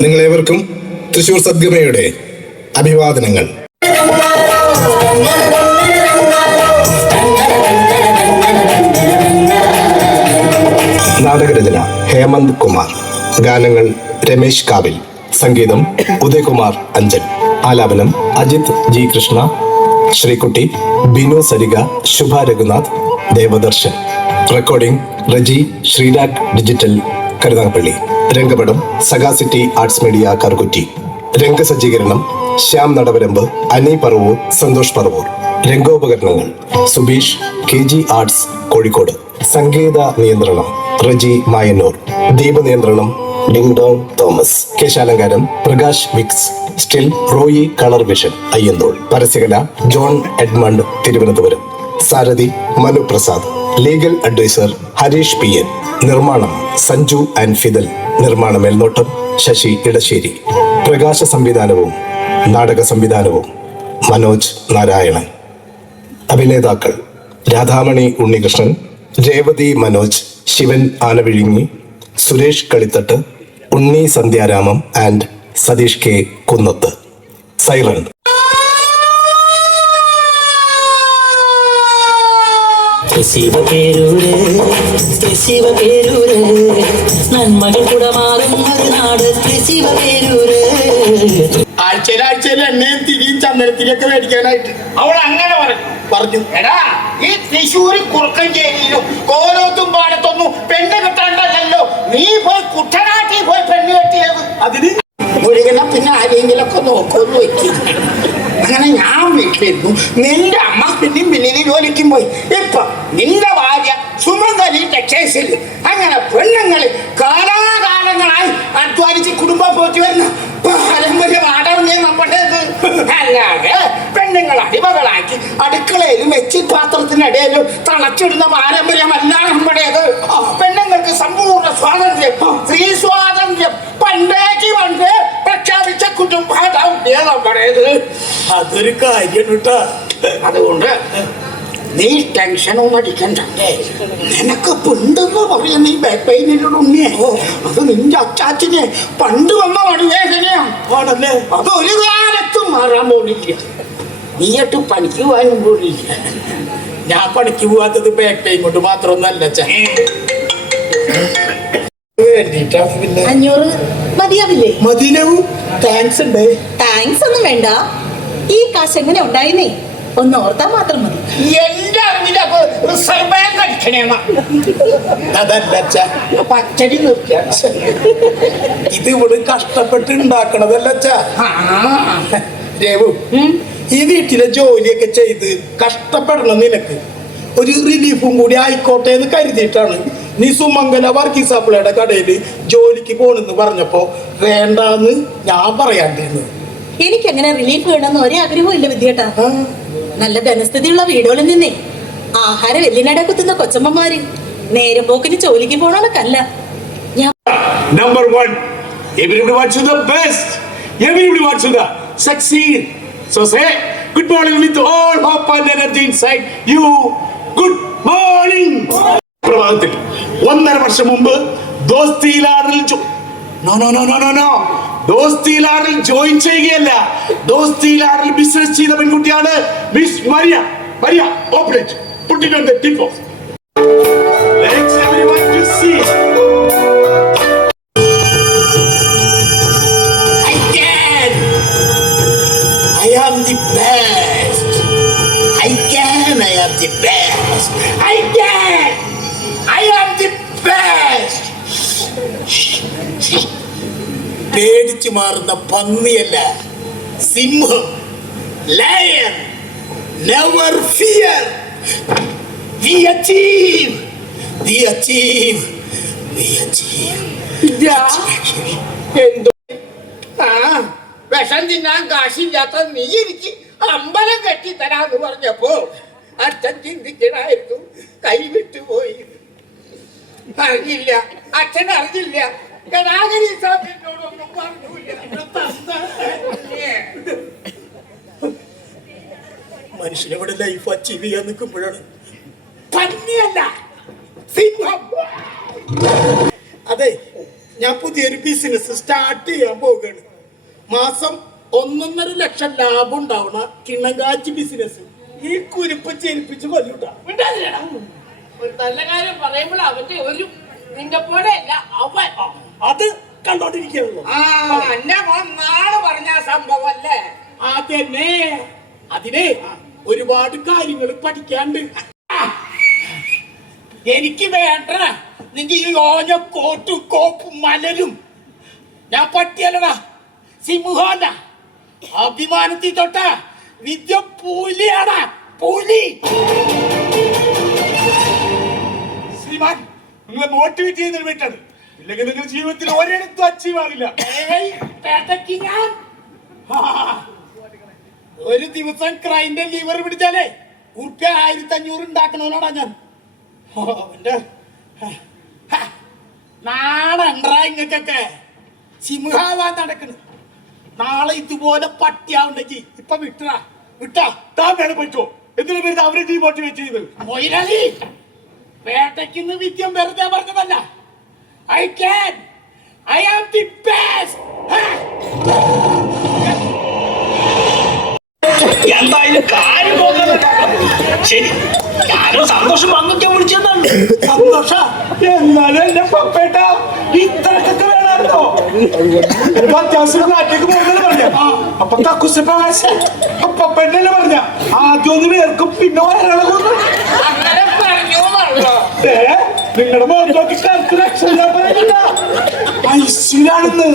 നിങ്ങളേവർക്കും തൃശൂർ സദ്ഗമയുടെ അഭിവാദനങ്ങൾ. നാടകരചന ഹേമന്ത് കുമാർ. ഗാനങ്ങൾ രമേശ് കാവിൽ. സംഗീതം ഉദയകുമാർ അഞ്ചൽ. ആലാപനം Ajith G Krishna. Sreekutty Binu Sarika Shubha Raghunath Devadarshan. Recording Reji Sreerag digital Karunagappally. രംഗപടം sagacity arts media Karukutty രംഗസജ്ജീകരണം Shyam Nadavaramba Ani Paravur Santhosh Paravur. രംഗോപകരണങ്ങൾ Subeesh K G arts Kozhikode. സംഗീത നിയന്ത്രണം റജി മായന്നൂർ. ദീപനിയന്ത്രണം ding dong Thomas. കേശാലങ്കാരം Prakash Vicks. Still Roy colour vision Ayyanthole. പരസ്യകല John Edmund Thiruvananthapuram. സാരഥി Manu Prasad. Legal adviser Harish P N നിർമ്മാണം Sanju and Fidel. നിർമ്മാണ മേൽനോട്ടം ശശി ഇടശ്ശേരി. പ്രകാശ സംവിധാനവും നാടക സംവിധാനവും മനോജ് നാരായണൻ. അഭിനേതാക്കൾ Radhamani Unnikrishnan Revathi Manoj Sivan Anavizhingi Suresh Kalithattu Unni Sandhyaramam and Satheesh K Kunnath. Siren. Sivaperoor Sivaperoor നന്മകൾ കുടമാറും ഒരു നാട് ശിവപേരൂര് ആഴ്ചയിൽ ആഴ്ചയിൽ എണ്ണയും തിരിയും ചന്ദനത്തിലൊക്കെ മേടിക്കാനായിട്ട്. അവൾ അങ്ങനെ പറഞ്ഞു പറഞ്ഞു എടാ ഈ തൃശ്ശൂരും കുറുക്കഞ്ചേരിയിലും കോലോത്തും പാടത്തൊന്നും പെണ്ണ് കിട്ടാണ്ടല്ലോ നീ പോയി കുട്ടനാട്ടിൽ പോയി പെണ്ണ് കെട്ടിയത് അതിന് ഒഴുകണ പിന്നെ ആരെങ്കിലൊക്കെ നോക്കുമെന്ന് വെക്കും. അങ്ങനെ ഞാൻ വീട്ടിലിരുന്നു നിന്റെ അമ്മ പിന്നെയും പിന്നീട് ജോലിക്കും പോയി. ഇപ്പൊ നിന്റെ ഭാര്യ സുമന്തലിന്റെ കേസിൽ അങ്ങനെ പെണ്ണുങ്ങൾ കാലാകാലങ്ങളായി അധ്വാനിച്ച് കുടുംബം പോറ്റി വരുന്ന പാരമ്പര്യമാണ് നമ്മുടേത് അല്ലാതെ പെണ്ണുങ്ങൾ അടിമകളാക്കി അടുക്കളയിലും എച്ചി പാത്രത്തിനിടയിലും തളച്ചിടുന്ന പാരമ്പര്യമല്ല നമ്മുടേത് പെണ്ണുങ്ങൾക്ക് സമ്പൂർണ സ്വാതന്ത്ര്യം സ്ത്രീ സ്വാതന്ത്ര്യം പണ്ടേക്ക് പണ്ട് പ്രഖ്യാപിച്ച കുടുംബാണ് നമ്മുടേത് അതൊരു കാര്യം കേട്ടാ. അതുകൊണ്ട് നീ ടെൻഷനൊന്നും അടിക്കണ്ട. നിനക്ക് പുണ്ടെന്ന് പറയാ നീ ബാക്ക് പെയിനിലൂടെ ഉണ്ണിയെ അത് നിന്റെ അച്ചാച്ചിനെ പണ്ട് വന്ന വടിവേദനയാണ് ആണല്ലേ? അത് ഒരു കാലത്തും മാറാൻ പോണില്ല. നീയിട്ട് പണിക്ക് പോകാനും പോണില്ല. ഞാൻ പണിക്ക് പോവാത്തത് ബാക്ക് പെയിൻ കൊണ്ട് മാത്രമൊന്നല്ല പിന്നെ. അഞ്ഞൂറ് മതിയാവില്ലേ? മതിയാവും. താങ്ക്സ് ഉണ്ട്. താങ്ക്സ് ഒന്നും വേണ്ട. ഈ കാശ് എങ്ങനെ ഉണ്ടായിരുന്നേ? ഒന്ന് ഓർത്താൽ മാത്രം മതി. റിസർവ് ബാങ്ക് അടിക്കണേന്നാ അതല്ല പച്ചടി നിർത്തിയ. ഇത് ഇവിടെ കഷ്ടപ്പെട്ട് ഉണ്ടാക്കണതല്ല രേവു ഈ വീട്ടിലെ ജോലിയൊക്കെ ചെയ്ത് കഷ്ടപ്പെടണം നിനക്ക്. ഒരു റിലീഫും കൂടി ആയിക്കോട്ടെ എന്ന് കരുതിയിട്ടാണ് നീ സുമംഗല വർഗീസ് സപ്ലൈയുടെ കടയിൽ ജോലിക്ക് പോണെന്ന് പറഞ്ഞപ്പോ വേണ്ടാന്ന് ഞാൻ പറയാണ്ടിരുന്നു എനിക്ക് അങ്ങനെ റിലീഫ് വേണമെന്ന് ഒരേ ആഗ്രഹവും ഇല്ല വിദ്യേട്ടാ നല്ല ധനസ്ഥിതിയുള്ള വീടുകളിൽ നിന്നേ. ആഹാരം എല്ലിനട കുത്തുന്ന കൊച്ചമ്മമാര്. നേരം പോക്കിന് ജോലിക്ക് wants you to succeed. So say good morning with all hope you good morning. പ്രഭാതത്തിൽ ഒന്നര വർഷം മുമ്പ് ദോസ്തിയിലാറിൽ no no no no no join ചെയ്യുകയല്ല. Business ചെയ്ത പെൺകുട്ടിയാണ് miss Maria. Maria operate പുട്ടിട്ട് on the tip of Let's everyone to see. I can. I am the best. I can. I am the best. I can. I am the best. പേടിച്ചു മാറുന്ന പന്നിയല്ല സിംഹം lion never fear we achieve we achieve we achieve എന്തോ ആ വിഷം തിന്നാൻ കാശില്ലാത്ത നീ എനിക്ക് അമ്പലം കെട്ടി തരാന്ന് പറഞ്ഞപ്പോ അച്ഛൻ ചിന്തിക്കണായിരുന്നു. കൈവിട്ടു പോയി. അറിഞ്ഞില്ല. അച്ഛൻ അറിഞ്ഞില്ല. ഗതാഗതി സാബ് എന്നോടൊന്നും പറഞ്ഞില്ല. മനുഷ്യനിവിടെ ലൈഫ് അച്ചീവ് ചെയ്യാൻ നിൽക്കുമ്പോഴാണ് പന്നിയല്ല. സിംഹം. അതെ ഞാൻ പുതിയൊരു ബിസിനസ് സ്റ്റാർട്ട് ചെയ്യാൻ പോവുകയാണ്. മാസം ഒന്നൊന്നര ലക്ഷം ലാഭം ഉണ്ടാവണ കിണങ്കാച്ചി ബിസിനസ് ഈ കുരിപ്പ് ചെരിപ്പിച്ച് കൊല്ലൂട്ടാ. ഒരു നല്ല കാര്യം പറയുമ്പോൾ അവന്റെ ഒരു നിന്റെ പോലെ അല്ല അവൻ. അത് കണ്ടോണ്ടിരിക്കുകയാണല്ലോ. ആ എന്റെ മോൻ നാളെ പറഞ്ഞ സംഭവം അല്ലേ അതന്നെ. അതിനെ ഒരുപാട് കാര്യങ്ങൾ പഠിക്കാണ്ട് എനിക്ക് വേണ്ട. നിന്റെ ഈ ഓഞ്ഞ കോട്ടും കോപ്പും മലരും. ഞാൻ പട്ടിയല്ലടാ. സിംഹാന. അഭിമാനത്തിൽ തൊട്ട വിദ്യ പുലിയാടാ. പുലി. ശ്രീമാൻ നിങ്ങളെ മോട്ടിവേറ്റ് ചെയ്യുന്ന വീട്ടാണ് ഇല്ലെങ്കിൽ നിങ്ങൾ ജീവിതത്തിൽ ഒരിടത്തും അച്ചീവ് ആകില്ല ഏയ്, പേട്ടയ്ക്ക് ഞാൻ. ആ, ഒരു ദിവസം ക്രൈന്റെ ലിവർ പിടിച്ചാലേ ഉറുപ്പ്യ ആയിരത്തി അഞ്ഞൂറ് ഉണ്ടാക്കണവനോടാ ഞാൻ. അവന്റെ നാടണ്ടാ ഇങ്ങക്കൊക്കെ സിംഹാവാൻ നടക്കണ്. നാളെ ഇതുപോലെ പട്ടിയാവുണ്ടെങ്കിൽ ഇപ്പൊ വിട്ടാ വിട്ടാ താൻ വേണം പറ്റുമോ എന്തിനു പേര് അവരെ ഡീമോട്ടിവേറ്റ് ചെയ്തത് മൊയിലി പേട്ടയ്ക്കുന്ന് വിദ്യം വെറുതെ പറഞ്ഞതല്ല. I can I am the best എന്തായാലും കാര്യം പോകുന്നത് ശരി ഞാനും സന്തോഷം പങ്കുവെക്കാൻ വിളിച്ചെന്നാണ് സന്തോഷ. എന്നാലും എന്റെ പപ്പേട്ട ഇത്രക്കൊക്കെ വേണമായിരുന്നോ? എനിക്ക് അത്യാവശ്യം നാട്ടിലേക്ക് പോകുന്നത് പറഞ്ഞ? അപ്പൊ കക്കുസ് പപ്പേട്ടല്ലേ പറഞ്ഞ? ആദ്യം ഒന്ന് വേർക്കും പിന്നെ വയറിളകുന്നു. നിങ്ങളുടെ മുഖത്ത് നോക്കി കറുത്ത് രക്ഷയില്ല പറയുന്നില്ല ഐശ്വര്യാണെന്ന്.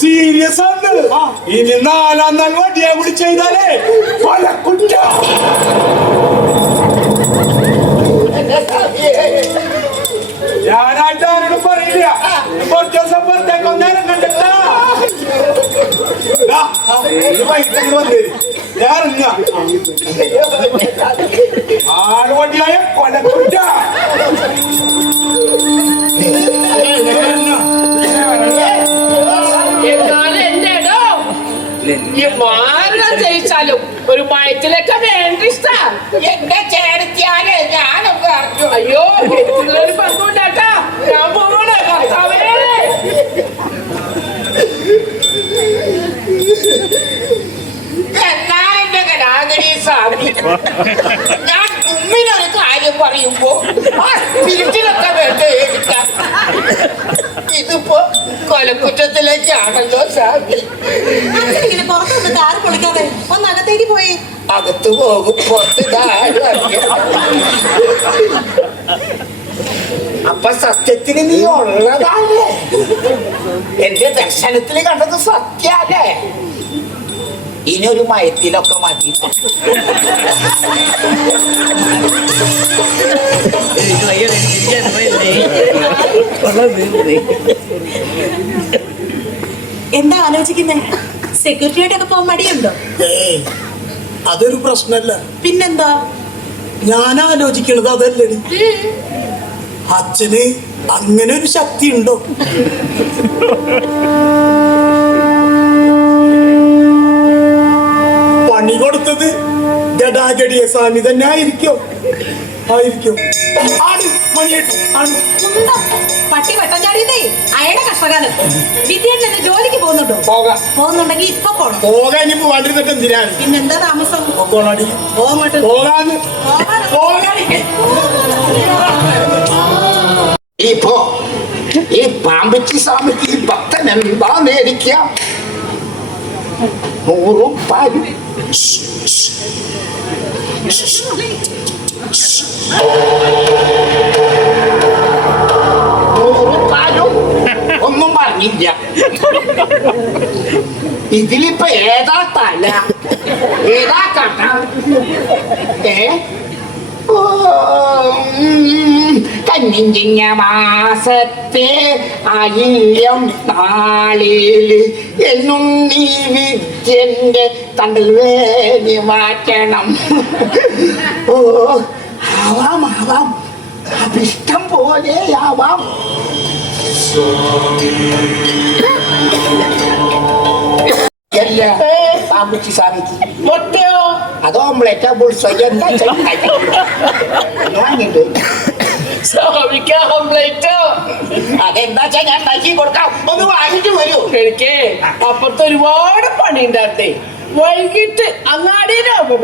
സീരിയസ് ആണ് ഇനി നാലാം നാൾ വടിയെ കൂടി ചെയ്താലേ പല കുറ്റ ഞാനായിട്ട് പറയില്ല. കുറച്ച് ദിവസം പുറത്തേക്ക് ഒന്നേരം കണ്ടിട്ടാ. വടിയായ കൊലക്കുറ്റ. ഈ ഒരു മയത്തിലൊക്കെ വേണ്ട ഇഷ്ട. എന്റെ ചേർത്തിയാൽ ഞാനൊക്കെ അറിഞ്ഞു അയ്യോ ഒരു പങ്കുണ്ടാട്ടാ ഞാൻ പോകണേ കർത്താവേ എന്നാലെന്റെ കലാകരി സ്വാമി ഞാൻ ഉമ്മിനൊരു കാര്യം പറയുമ്പോ ആ സ്പിരിറ്റിലൊക്കെ വേണ്ട എടുക്കാം ഇതിപ്പോ കൊലക്കുറ്റത്തിലേക്കാണല്ലോ സ്വാമി. ഇങ്ങനെ പുറത്തുനിന്ന് കാറ് പൊളിക്കാതെ? ഒന്ന് അകത്തേക്ക് പോയി. അകത്ത് പോകും പുറത്ത് അപ്പൊ സത്യത്തിന് നീ ഉള്ളതാണല്ലേ എന്റെ ദർശനത്തിൽ കണ്ടത് സത്യല്ലേ ഇനി ഒരു മയത്തിലൊക്കെ മതി. എന്താ ആലോചിക്കുന്നേ? സെക്യൂരിറ്റി ആയിട്ടൊക്കെ പോകാൻ മടിയുണ്ടോ? അതൊരു പ്രശ്നമല്ല പിന്നെന്താ? ഞാൻ ആലോചിക്കണത് അതല്ലേ അച്ഛന് അങ്ങനെ ഒരു ശക്തി ഉണ്ടോ പണി കൊടുത്തത് ഗടാഗടിയ സ്വാമി തന്നെ ആയിരിക്കോ. ആയിരിക്കോ. ആണ് മണിയേട്ടൻ ആണ്. പട്ടി വെട്ടം ചാടിയതേ. അയാളുടെ കഷ്ടകാലം. വിദ്യേട്ടൻ എന്റെ ജോലിക്ക് പോകുന്നുണ്ടോ? പോകാം. പോകുന്നുണ്ടെങ്കിൽ ഇപ്പൊ പോണം. പോകാൻ ഇനി പോവാണ്ടിരുന്നിട്ട് എന്തിനാണ്? പിന്നെന്താ താമസം? പോകണടി പോകാൻ പോകാൻ ഇപ്പോ ഈ പാമ്പിച്ചി സ്വാമിക്ക് ഭക്തൻ എന്താ മേടിക്കുക നൂറും പാലും. നൂറും പാലും ഒന്നും പറഞ്ഞില്ല. ഇതിലിപ്പോ ഏതാ തല? ഏതാ കഥ? ഏ? കന്നിഞ്ചിങ്ങ മാസത്തെ അയ്യം നാളിൽ എന്നുണ്ണി വിദ്യന്റെ തണ്ടൽ വേണി മാറ്റണം. ഓ ആവാം ആവാം. അഭിഷ്ടം പോലെ ആവാം എല്ലാ പാമ്പുച്ചി സ്വാമിക്ക് മുട്ടയോ അത് ഓംലെറ്റാ ബുൾസോയ് എന്താ വാങ്ങിട്ട് സ്വാമിക്ക് ഓംപ്ലേറ്റോ അതെന്താ വെച്ചാ ഞാൻ ഉണ്ടാക്കി കൊടുക്കാം ഒന്ന് വാങ്ങിട്ട് വരൂ എനിക്ക് അപ്പുറത്ത് ഒരുപാട് പണി ഉണ്ടാകട്ടെ വൈകിട്ട് അങ്ങാടിയിലാവുമ്പോ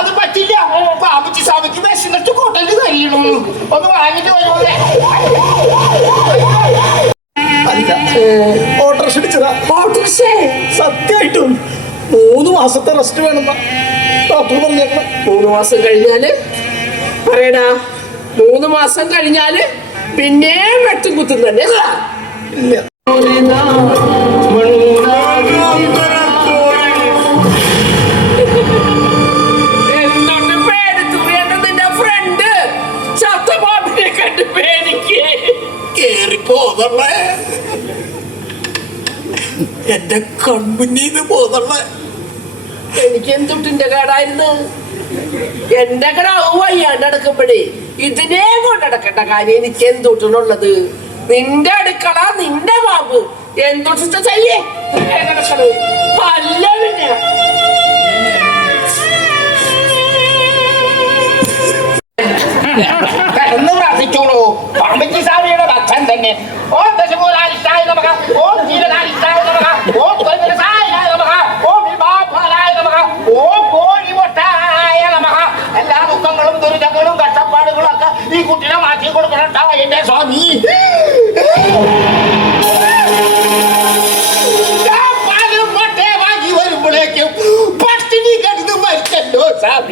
അത് പറ്റില്ല പാമ്പച്ചി സ്വാമിക്ക് വിശന്നിട്ട് ഹോട്ടലിൽ കഴിയണു ഒന്ന് വാങ്ങിട്ട് വരൂ അല്ല ഓട്ടോറിക്ഷ ഇടിച്ചതാ സത്യമായിട്ടും മൂന്ന് മാസത്തെ റെസ്റ്റ് വേണമെന്ന ഡോക്ടർ പറഞ്ഞേക്കണം മൂന്ന് മാസം കഴിഞ്ഞാൽ പറയടാ മൂന്ന് മാസം കഴിഞ്ഞാൽ പിന്നെ വെട്ടും കുത്തും തന്നെ ഇല്ല. എന്റെ കൺമുന്നീന്ന് പോന്നുള്ള. എനിക്ക് എന്തുട്ടിന്റെ കേടായിരുന്നു? എന്റെ കടാവും വയ്യാണ്ട് നടക്കുമ്പോഴേ ഇതിനെ കൊണ്ടടക്കേണ്ട കാര്യം എനിക്ക് എന്തുട്ടിനുള്ളത് നിന്റെ അടുക്കള നിന്റെ ബാബ് എന്തുട്ടിട്ട് ചെയ്യേ? അല്ല പിന്നെ. പ്രാർത്ഥിച്ചോളൂ. പാമ്പച്ചി സ്വാമിയുടെ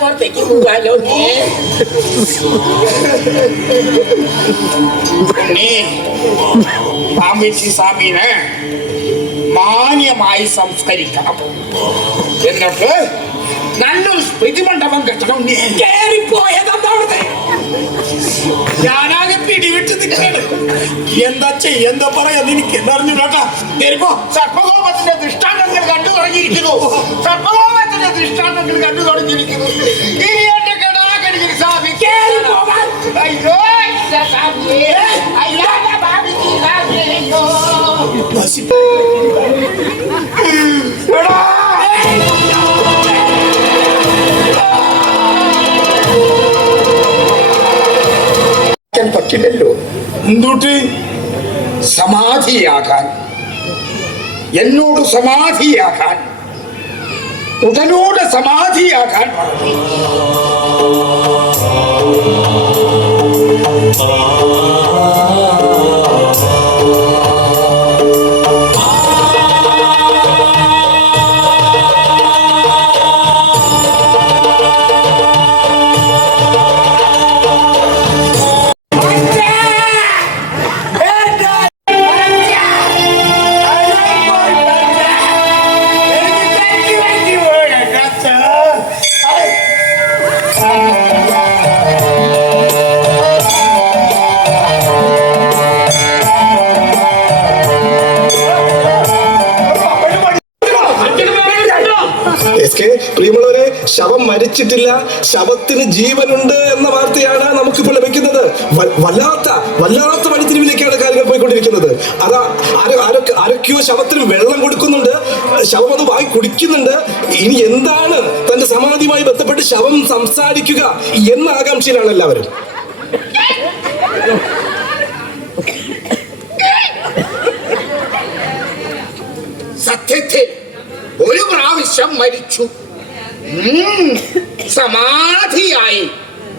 മായയായി തന്നെ പുറത്തേക്ക് പോകാലോ നീ? പാമ്പേച്ചി സ്വാമിനെ മാന്യമായി സംസ്കരിക്കണം. എന്നിട്ട് നല്ലൊരു സ്മൃതി മണ്ഡപം കെട്ടണം. നീ കേറിപ്പോയതെന്താവട്ടെ ഞാനാകെ പിടിവിട്ട് നിൽക്കാണ് എന്താ ചെയ്യെന്താ പറയാന്ന് എനിക്ക് എന്നറിഞ്ഞു കേട്ടാ. തരുമ്പോ സർപ്പകോപത്തിന്റെ ദൃഷ്ടാന്തങ്ങൾ കണ്ടു തുടങ്ങിയിരിക്കുന്നു കണ്ടു തുടങ്ങിയിരിക്കുന്നു. ഇനി എന്റെ കടാകടിയിൽ അയ്യോ. ഞാൻ പറ്റില്ലല്ലോ. എന്തുട്ട്? സമാധിയാകാൻ. എന്നോട് സമാധിയാകാൻ. ഉടനോട് സമാധിയാകാൻ പറഞ്ഞു. മരിച്ചിട്ടില്ല ശവത്തിന് ജീവനുണ്ട് എന്ന വാർത്തയാണ് നമുക്കിപ്പോൾ ലഭിക്കുന്നത്. വല്ലാത്ത വല്ലാത്ത വഴിത്തിരിവിലേക്കാണ് കാര്യങ്ങൾ പോയിക്കൊണ്ടിരിക്കുന്നത്. അതാ ആരോ ആരൊക്കെ ആരൊക്കെയോ ശവത്തിന് വെള്ളം കൊടുക്കുന്നുണ്ട് ശവം അത് വായി കുടിക്കുന്നുണ്ട്. ഇനി എന്താണ് തന്റെ സമാധിയുമായി ബന്ധപ്പെട്ട് ശവം സംസാരിക്കുക എന്ന ആകാംക്ഷയിലാണ് എല്ലാവരും. സത്യത്തിൽ ഒരു പ്രാവശ്യം മരിച്ചു. സമാധിയായി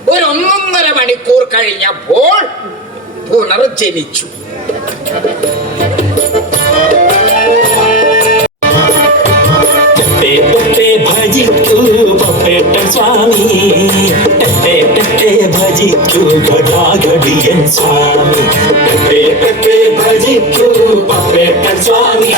ഒരു ഒന്നൊന്നര മണിക്കൂർ കഴിഞ്ഞപ്പോൾ പുനർജനിച്ചു. സ്വാമി. ഭജിക്കൂ പപ്പേട്ടൻ സ്വാമി.